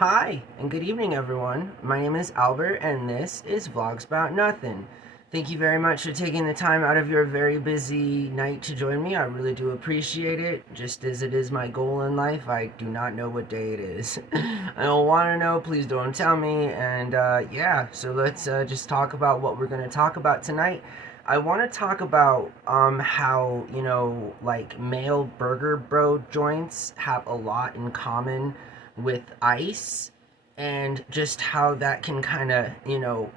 Hi, and good evening, everyone. My name is Albert, and this is Vlogs About Nothing. Thank you very much for taking the time out of your very busy night to join me. I really do appreciate it. Just as it is my goal in life, I do not know what day it is. I don't want to know, please don't tell me. And yeah, so let's just talk about what we're going to talk about tonight. I want to talk about how, like male burger bro joints have a lot in common with ice and just how that can kind of,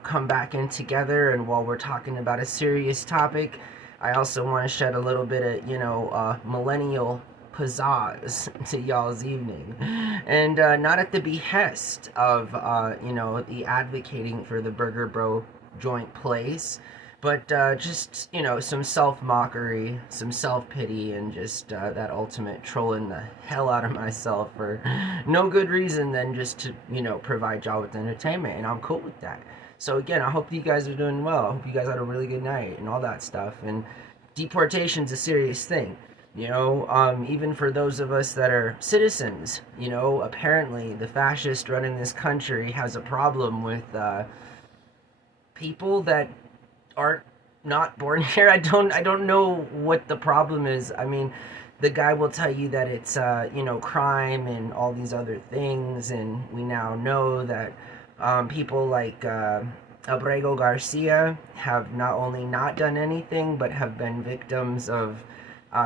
come back in together. And while we're talking about a serious topic, I also want to shed a little bit of, millennial pizzazz to y'all's evening. And not at the behest of, the advocating for the Burger Bro joint place, but just some self-mockery, some self-pity, and just that ultimate trolling the hell out of myself for no good reason than just to provide y'all with entertainment, and I'm cool with that. So again, I hope you guys are doing well. I hope you guys had a really good night and all that stuff. And deportation's a serious thing, even for those of us that are citizens. Apparently the fascist running this country has a problem with people that are not born here. I don't know what the problem is. I mean, the guy will tell you that it's crime and all these other things, and we now know that people like Abrego Garcia have not only not done anything but have been victims of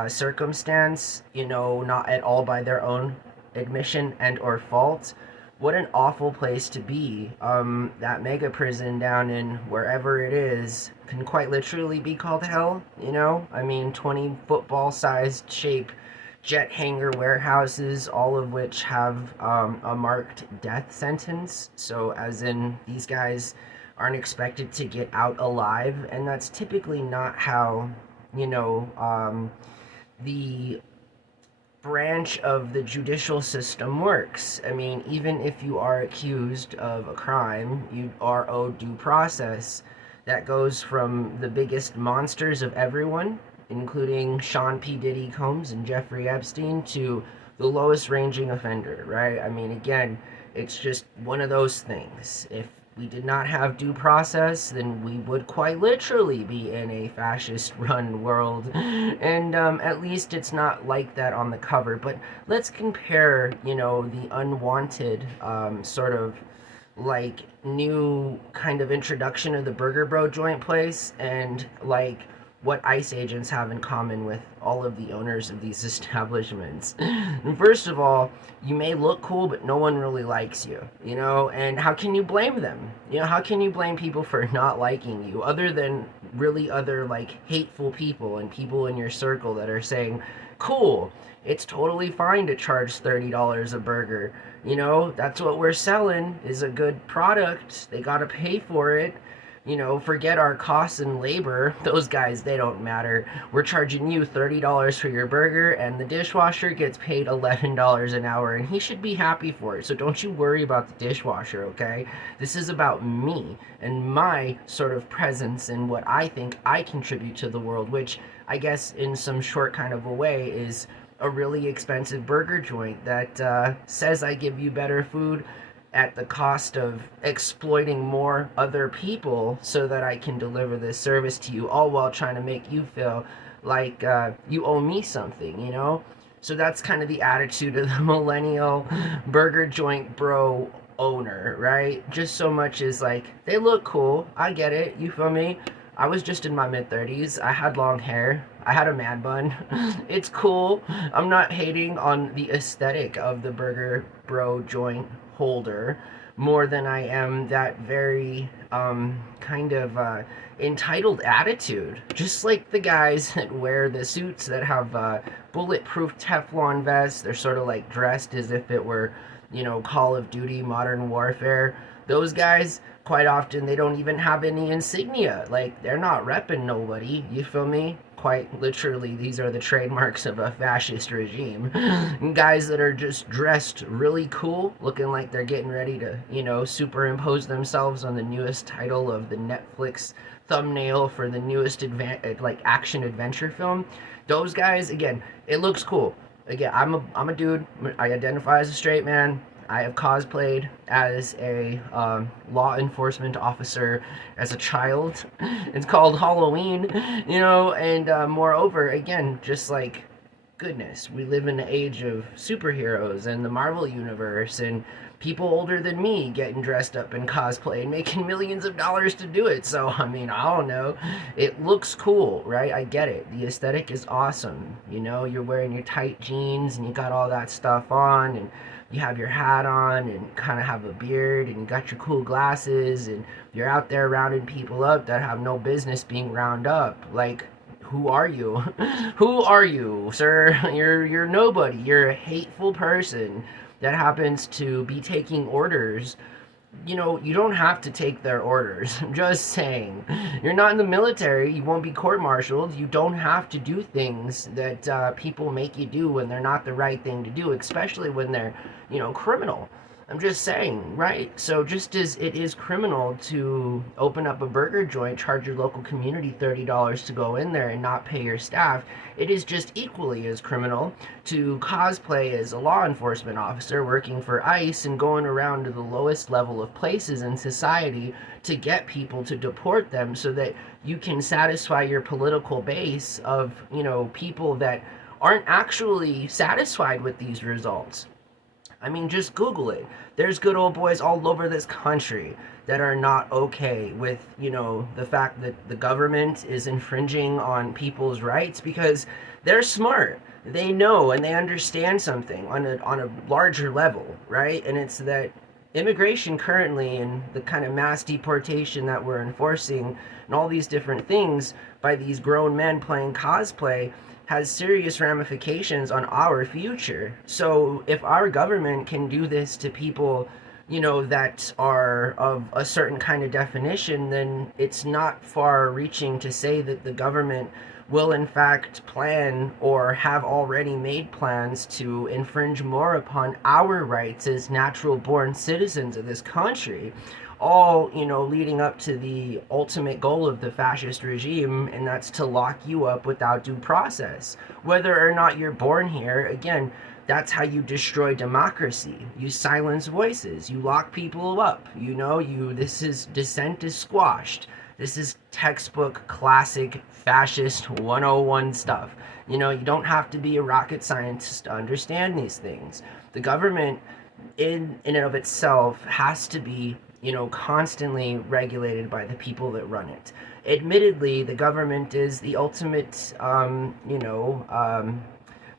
circumstance, not at all by their own admission and or fault. What an awful place to be. That mega prison down in wherever it is can quite literally be called hell, I mean, 20 football sized shape jet hangar warehouses, all of which have a marked death sentence. So, as in, these guys aren't expected to get out alive, and that's typically not how, the branch of the judicial system works. I mean, even if you are accused of a crime, you are owed due process. That goes from the biggest monsters of everyone, including Sean P. Diddy Combs and Jeffrey Epstein, to the lowest ranging offender, right? I mean, again, it's just one of those things. If we did not have due process, then we would quite literally be in a fascist run world. And at least it's not like that on the cover. But let's compare, the unwanted sort of like new kind of introduction of the Burger Bro joint place and like what ICE agents have in common with all of the owners of these establishments. And first of all, you may look cool, but no one really likes you, and how can you blame them? How can you blame people for not liking you other than really other like hateful people and people in your circle that are saying, cool, it's totally fine to charge $30 a burger. That's what we're selling is a good product. They got to pay for it. Forget our costs and labor. Those guys, they don't matter. We're charging you $30 for your burger, and the dishwasher gets paid $11 an hour, and he should be happy for it. So don't you worry about the dishwasher, okay? This is about me and my sort of presence and what I think I contribute to the world, which I guess in some short kind of a way is a really expensive burger joint that says I give you better food at the cost of exploiting more other people so that I can deliver this service to you, all while trying to make you feel like you owe me something, So that's kind of the attitude of the millennial burger joint bro owner, right? Just so much as like, they look cool, I get it, you feel me? I was just in my mid 30s. I had long hair. I had a man bun. It's cool. I'm not hating on the aesthetic of the Burger Bro joint holder more than I am that very kind of entitled attitude. Just like the guys that wear the suits that have bulletproof Teflon vests. They're sort of like dressed as if it were, Call of Duty, Modern Warfare. Those guys, quite often, they don't even have any insignia. Like, they're not repping nobody. You feel me? Quite literally, these are the trademarks of a fascist regime. Guys that are just dressed really cool, looking like they're getting ready to, superimpose themselves on the newest title of the Netflix thumbnail for the newest like action adventure film. Those guys, again, it looks cool. Again, I'm a dude. I identify as a straight man. I have cosplayed as a law enforcement officer as a child. It's called Halloween, and moreover, again, just like goodness, we live in an age of superheroes and the Marvel universe and people older than me getting dressed up in cosplay and making millions of dollars to do it. So, I mean, I don't know. It looks cool, right? I get it. The aesthetic is awesome. You're wearing your tight jeans and you got all that stuff on and you have your hat on and kind of have a beard and you got your cool glasses and you're out there rounding people up that have no business being round up. Like, who are you? Who are you, sir? You're nobody. You're a hateful person that happens to be taking orders. You don't have to take their orders. I'm just saying. You're not in the military. You won't be court-martialed. You don't have to do things that people make you do when they're not the right thing to do, especially when they're, criminal. I'm just saying, right? So just as it is criminal to open up a burger joint, charge your local community $30 to go in there and not pay your staff, it is just equally as criminal to cosplay as a law enforcement officer working for ICE and going around to the lowest level of places in society to get people to deport them so that you can satisfy your political base of, people that aren't actually satisfied with these results. I mean, just Google it. There's good old boys all over this country that are not okay with, the fact that the government is infringing on people's rights because they're smart. They know and they understand something on a larger level, right? And it's that immigration currently and the kind of mass deportation that we're enforcing and all these different things by these grown men playing cosplay has serious ramifications on our future. So if our government can do this to people, that are of a certain kind of definition, then it's not far reaching to say that the government will in fact plan or have already made plans to infringe more upon our rights as natural born citizens of this country, all leading up to the ultimate goal of the fascist regime, and that's to lock you up without due process. Whether or not you're born here, again, that's how you destroy democracy. You silence voices, you lock people up, this is dissent is squashed. This is textbook classic fascist 101 stuff. You don't have to be a rocket scientist to understand these things. The government in and of itself has to be constantly regulated by the people that run it. Admittedly, the government is the ultimate,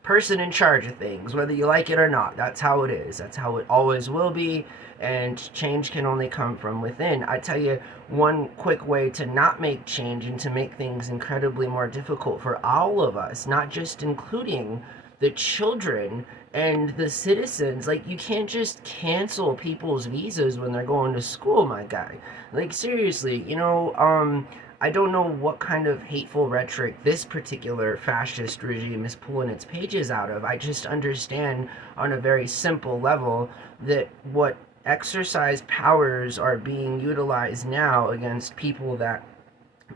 person in charge of things, whether you like it or not. That's how it is. That's how it always will be, and change can only come from within. I tell you, one quick way to not make change and to make things incredibly more difficult for all of us, not just including the children and the citizens. Like, you can't just cancel people's visas when they're going to school, my guy. Like, seriously, I don't know what kind of hateful rhetoric this particular fascist regime is pulling its pages out of. I just understand on a very simple level that what exercise powers are being utilized now against people that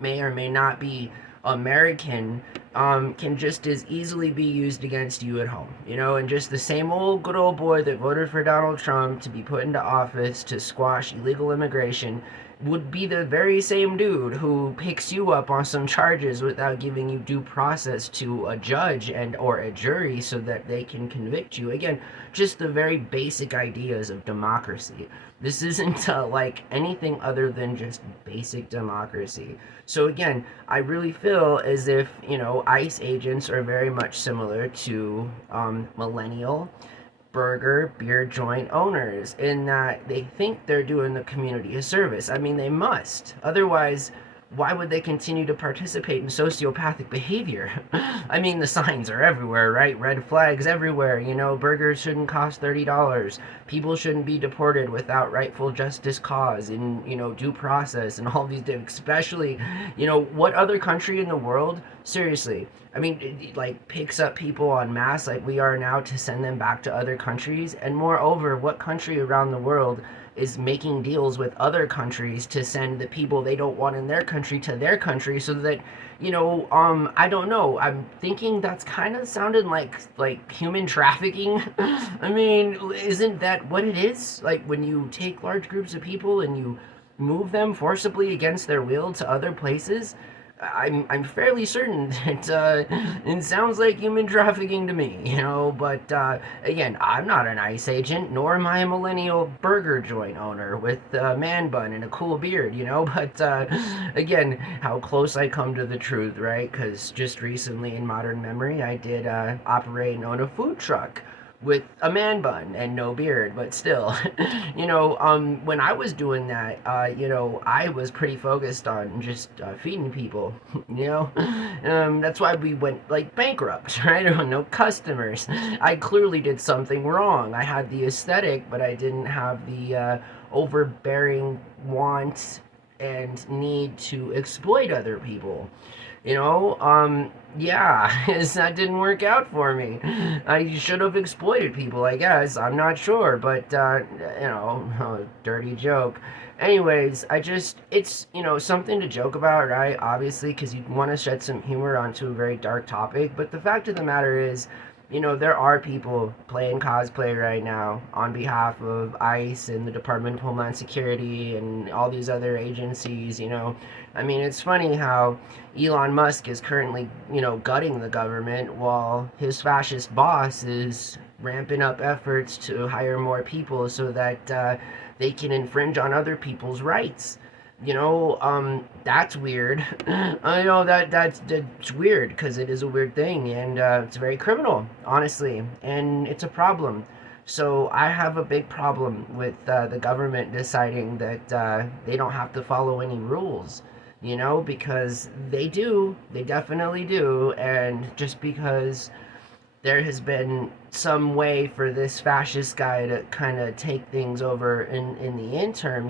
may or may not be American can just as easily be used against you at home, and just the same old good old boy that voted for Donald Trump to be put into office to squash illegal immigration would be the very same dude who picks you up on some charges without giving you due process to a judge and or a jury so that they can convict you. Again, just the very basic ideas of democracy. This isn't like anything other than just basic democracy. So again, I really feel as if, ICE agents are very much similar to millennial burger beer joint owners in that they think they're doing the community a service. I mean, they must. Otherwise, why would they continue to participate in sociopathic behavior? I mean, the signs are everywhere, right? Red flags everywhere. Burgers shouldn't cost $30. People shouldn't be deported without rightful justice cause and, due process and all these, especially, what other country in the world Seriously. I mean, it, like, picks up people en masse like we are now to send them back to other countries. And moreover, what country around the world is making deals with other countries to send the people they don't want in their country to their country so that, I don't know. I'm thinking that's kind of sounded like human trafficking. I mean, isn't that what it is? Like when you take large groups of people and you move them forcibly against their will to other places? I'm fairly certain that it sounds like human trafficking to me, But again, I'm not an ICE agent, nor am I a millennial burger joint owner with a man bun and a cool beard, But again, how close I come to the truth, right? Because just recently in modern memory, I did operate and own a food truck with a man bun and no beard, but still, when I was doing that, I was pretty focused on just feeding people, that's why we went like bankrupt, right? No customers. I clearly did something wrong. I had the aesthetic, but I didn't have the overbearing want and need to exploit other people. Yeah, that didn't work out for me. I should have exploited people, I guess. I'm not sure, but, dirty joke. Anyways, it's, something to joke about, right? Obviously, because you want to shed some humor onto a very dark topic, but the fact of the matter is, there are people playing cosplay right now on behalf of ICE and the Department of Homeland Security and all these other agencies, I mean, it's funny how Elon Musk is currently, gutting the government while his fascist boss is ramping up efforts to hire more people so that they can infringe on other people's rights. That's weird. I know that's weird because it is a weird thing and it's very criminal, honestly, and it's a problem. So I have a big problem with the government deciding that they don't have to follow any rules, because they definitely do, and just because there has been some way for this fascist guy to kind of take things over in the interim,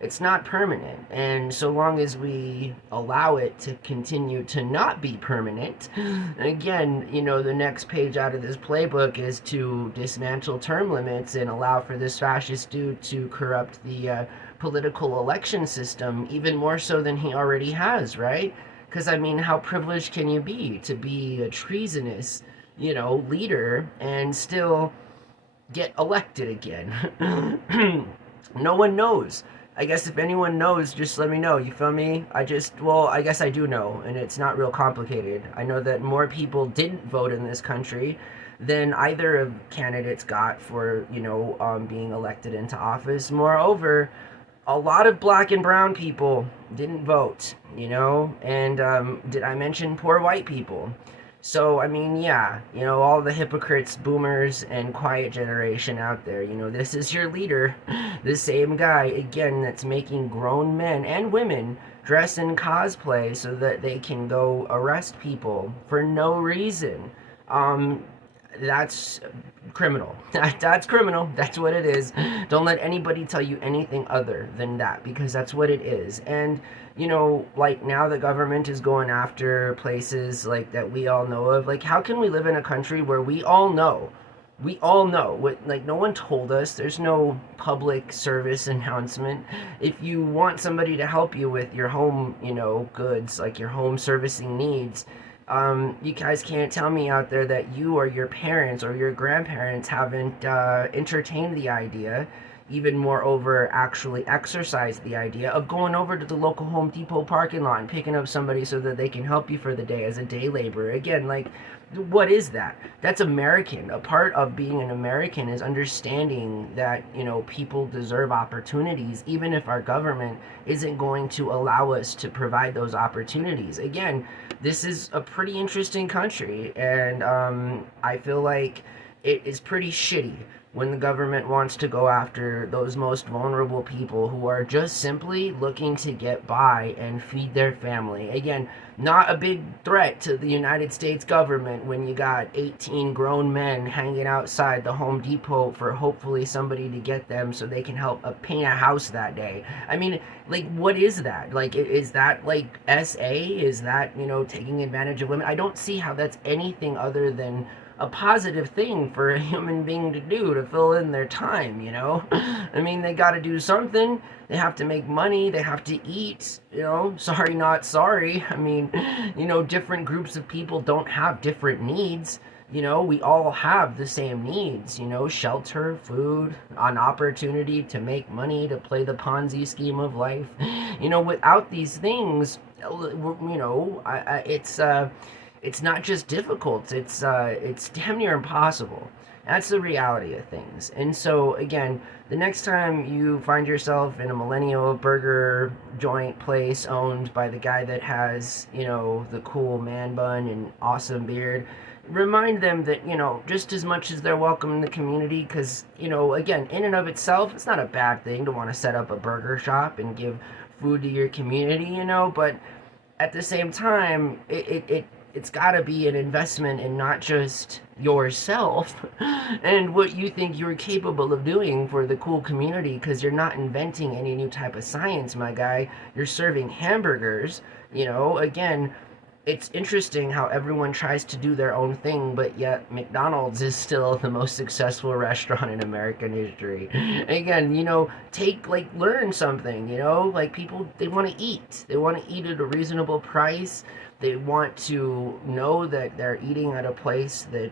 it's not permanent. And so long as we allow it to continue to not be permanent, again, the next page out of this playbook is to dismantle term limits and allow for this fascist dude to corrupt the political election system even more so than he already has, right? Because, I mean, how privileged can you be to be a treasonous, leader and still get elected again? No one knows. I guess if anyone knows, just let me know. You feel me? I guess I do know, and it's not real complicated. I know that more people didn't vote in this country than either of candidates got for, being elected into office. Moreover, a lot of black and brown people didn't vote, and did I mention poor white people? So, I mean, yeah, all the hypocrites, boomers, and quiet generation out there, this is your leader, the same guy, again, that's making grown men and women dress in cosplay so that they can go arrest people for no reason. Um, that's criminal. That's criminal. That's what it is. Don't let anybody tell you anything other than that, because that's what it is. And like now the government is going after places like that we all know of. Like, how can we live in a country where we all know what, like, no one told us, there's no public service announcement. If you want somebody to help you with your home, goods, like your home servicing needs, you guys can't tell me out there that you or your parents or your grandparents haven't entertained the idea, even moreover actually exercise the idea of going over to the local Home Depot parking lot and picking up somebody so that they can help you for the day as a day laborer. Again, like, what is that? That's American. A part of being an American is understanding that, people deserve opportunities, even if our government isn't going to allow us to provide those opportunities. Again, this is a pretty interesting country, and I feel like it is pretty shitty when the government wants to go after those most vulnerable people who are just simply looking to get by and feed their family. Again, not a big threat to the United States government when you got 18 grown men hanging outside the Home Depot for hopefully somebody to get them so they can help paint a house that day. I mean, like, what is that? Like, is that like SA? Is that, taking advantage of women? I don't see how that's anything other than a positive thing for a human being to do to fill in their time. I mean, they got to do something. They have to make money. They have to eat. Sorry, not sorry. I mean, different groups of people don't have different needs. We all have the same needs, shelter, food, an opportunity to make money, to play the Ponzi scheme of life. Without these things, it's not just difficult, it's damn near impossible. That's the reality of things. And so, again, the next time you find yourself in a millennial burger joint place owned by the guy that has, the cool man bun and awesome beard, remind them that, just as much as they're welcome in the community, because, again, in and of itself, it's not a bad thing to want to set up a burger shop and give food to your community, but at the same time, it's got to be an investment in not just yourself and what you think you're capable of doing for the cool community, because you're not inventing any new type of science, my guy. You're serving hamburgers. Again, it's interesting how everyone tries to do their own thing, but yet McDonald's is still the most successful restaurant in American history. Again, learn something, people, they want to eat. They want to eat at a reasonable price. They want to know that they're eating at a place that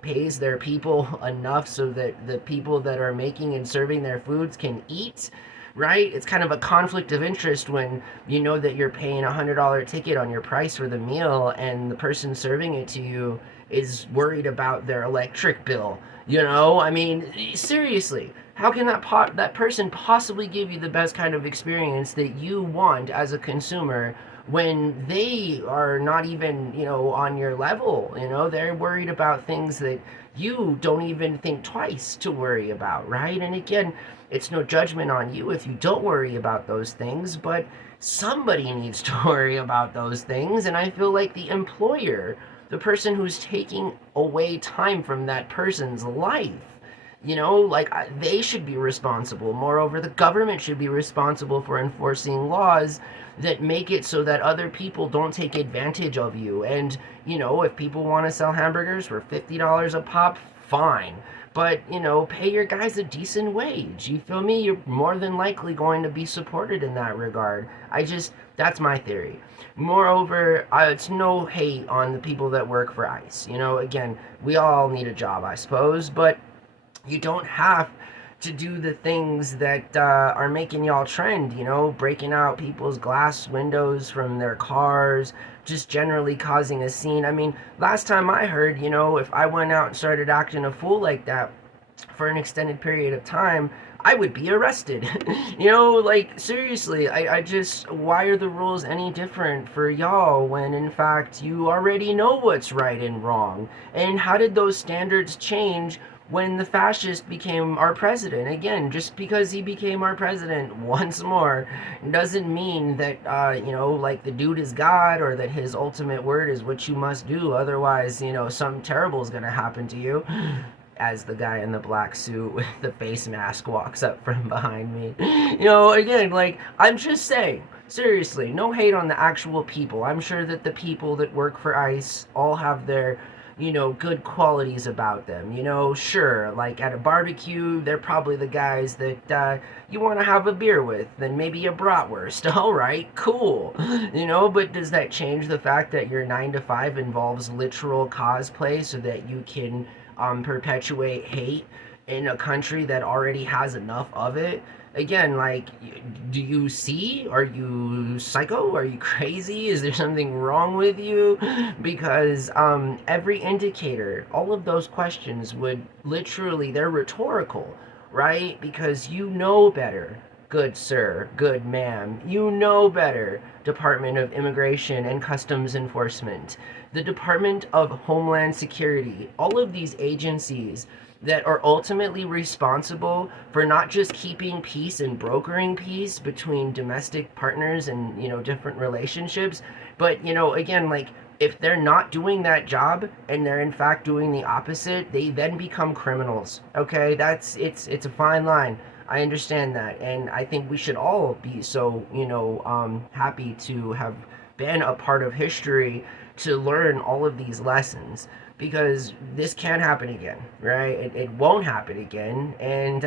pays their people enough so that the people that are making and serving their foods can eat. Right? It's kind of a conflict of interest when you know that you're paying $100 ticket on your price for the meal and the person serving it to you is worried about their electric bill. I mean, seriously, how can that person possibly give you the best kind of experience that you want as a consumer when they are not even, on your level? They're worried about things that you don't even think twice to worry about, right? And again, it's no judgment on you if you don't worry about those things, but somebody needs to worry about those things. And I feel like the employer, the person who's taking away time from that person's life, they should be responsible. Moreover, the government should be responsible for enforcing laws that make it so that other people don't take advantage of you. And, if people want to sell hamburgers for $50 a pop, fine. But, pay your guys a decent wage. You feel me? You're more than likely going to be supported in that regard. That's my theory. Moreover, it's no hate on the people that work for ICE. Again, we all need a job, I suppose, but you don't have to do the things that are making y'all trend, breaking out people's glass windows from their cars, just generally causing a scene. I mean, last time I heard, if I went out and started acting a fool like that for an extended period of time, I would be arrested. Seriously, why are the rules any different for y'all when in fact you already know what's right and wrong? And how did those standards change when the fascist became our president? Again, just because he became our president once more doesn't mean that, the dude is God or that his ultimate word is what you must do. Otherwise, something terrible is going to happen to you. As the guy in the black suit with the face mask walks up from behind me. Again, I'm just saying, seriously, no hate on the actual people. I'm sure that the people that work for ICE all have their good qualities about them. Sure, like at a barbecue, they're probably the guys that you want to have a beer with, then maybe a bratwurst. All right, cool. But does that change the fact that your 9 to 5 involves literal cosplay so that you can perpetuate hate in a country that already has enough of it? Again, do you see? Are you psycho? Are you crazy? Is there something wrong with you? Because every indicator, all of those questions would literally, they're rhetorical, right? Because you know better, good sir, good ma'am. You know better, Department of Immigration and Customs Enforcement, the Department of Homeland Security, all of these agencies that are ultimately responsible for not just keeping peace and brokering peace between domestic partners and, different relationships, but, again, like, if they're not doing that job and they're in fact doing the opposite, they then become criminals. Okay, it's a fine line. I understand that, and I think we should all be so, happy to have been a part of history to learn all of these lessons, because this can't happen again, right? It won't happen again, and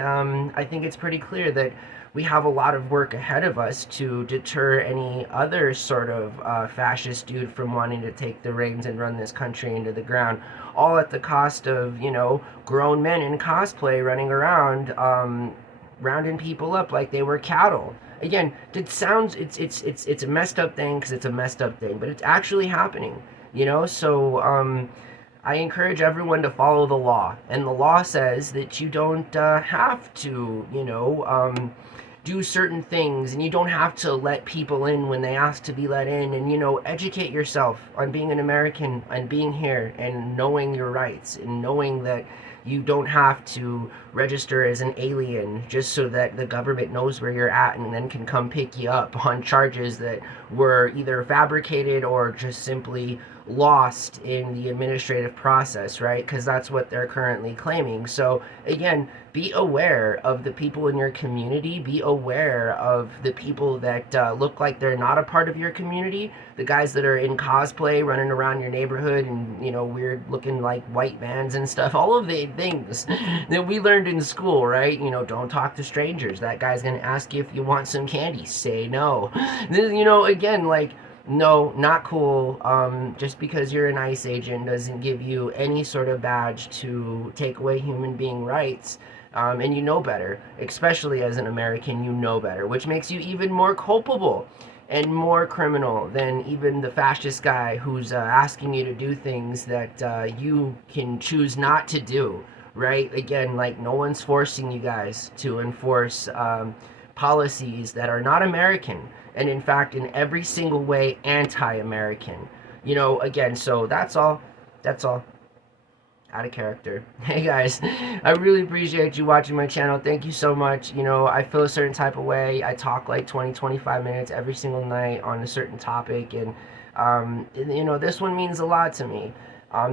I think it's pretty clear that we have a lot of work ahead of us to deter any other sort of fascist dude from wanting to take the reins and run this country into the ground, all at the cost of, grown men in cosplay running around, rounding people up like they were cattle. Again, it sounds it's a messed up thing because it's a messed up thing, but it's actually happening. So I encourage everyone to follow the law, and the law says that you don't have to, do certain things, and you don't have to let people in when they ask to be let in, and educate yourself on being an American and being here and knowing your rights and knowing that you don't have to register as an alien just so that the government knows where you're at and then can come pick you up on charges that were either fabricated or just simply lost in the administrative process, right? Because that's what they're currently claiming. So again, be aware of the people in your community. Be aware of the people that look like they're not a part of your community. The guys that are in cosplay running around your neighborhood and, weird looking like white vans and stuff. All of the things that we learned in school, right? Don't talk to strangers. That guy's going to ask you if you want some candy. Say no. Again, like, no, not cool. Just because you're an ICE agent doesn't give you any sort of badge to take away human being rights. And you know better, especially as an American, you know better, which makes you even more culpable and more criminal than even the fascist guy who's asking you to do things that you can choose not to do, right? Again, like, no one's forcing you guys to enforce policies that are not American, and in fact, in every single way, anti-American. Again, so that's all. That's all. Out of character. Hey guys, I really appreciate you watching my channel. Thank you so much. I feel a certain type of way. I talk like 20-25 minutes every single night on a certain topic, and this one means a lot to me.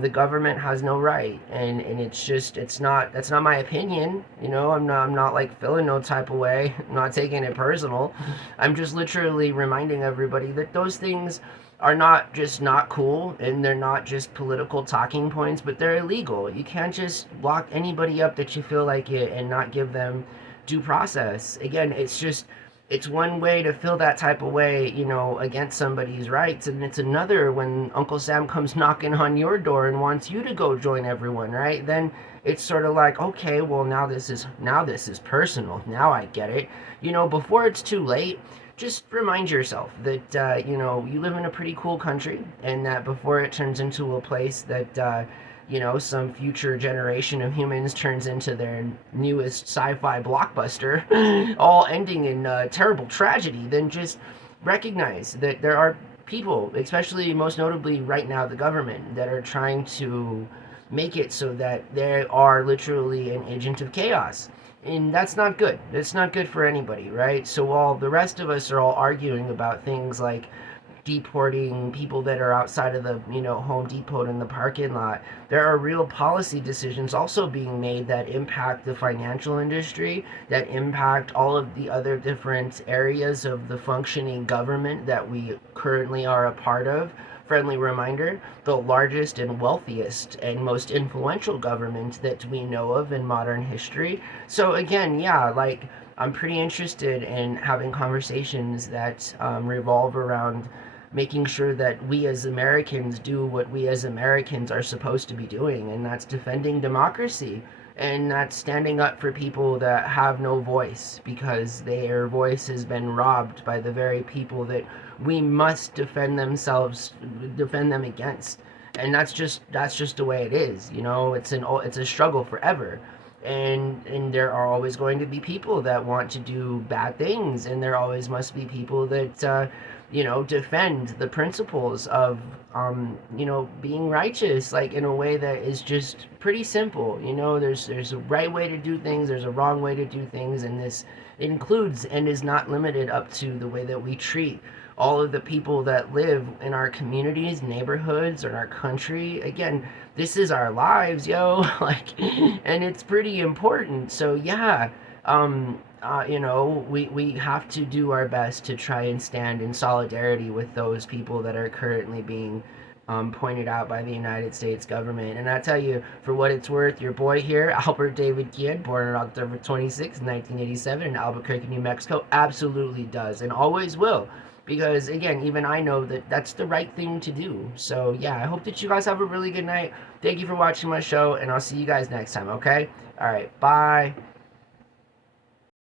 The government has no right, and that's not my opinion. I'm not like feeling no type of way. I'm not taking it personal. I'm just literally reminding everybody that those things are not just not cool, and they're not just political talking points, but they're illegal. You can't just lock anybody up that you feel like it and not give them due process. Again, it's one way to feel that type of way, against somebody's rights, and it's another when Uncle Sam comes knocking on your door and wants you to go join everyone, right? Then it's sort of like, okay, well, now this is personal. Now I get it. Before it's too late, just remind yourself that you live in a pretty cool country, and that before it turns into a place that some future generation of humans turns into their newest sci-fi blockbuster, all ending in terrible tragedy, then just recognize that there are people, especially most notably right now the government, that are trying to make it so that they are literally an agent of chaos. And that's not good. It's not good for anybody, right? So while the rest of us are all arguing about things like deporting people that are outside of the, Home Depot in the parking lot, there are real policy decisions also being made that impact the financial industry, that impact all of the other different areas of the functioning government that we currently are a part of. Friendly reminder, the largest and wealthiest and most influential government that we know of in modern history. So again, yeah, like, I'm pretty interested in having conversations that revolve around making sure that we as Americans do what we as Americans are supposed to be doing, and that's defending democracy, and that's standing up for people that have no voice because their voice has been robbed by the very people that we must defend them against. And that's just the way it is. It's a struggle forever. and there are always going to be people that want to do bad things, and there always must be people that defend the principles of being righteous, like in a way that is just pretty simple. There's a right way to do things, there's a wrong way to do things, and this includes and is not limited up to the way that we treat all of the people that live in our communities, neighborhoods, or in our country. Again, this is our lives, yo. Like, and it's pretty important. So yeah, we have to do our best to try and stand in solidarity with those people that are currently being pointed out by the United States government. And I tell you, for what it's worth, your boy here, Albert David Kidd, born on October 26, 1987, in Albuquerque, New Mexico, absolutely does and always will. Because again, even I know that that's the right thing to do. So yeah, I hope that you guys have a really good night. Thank you for watching my show, and I'll see you guys next time, okay? All right, bye.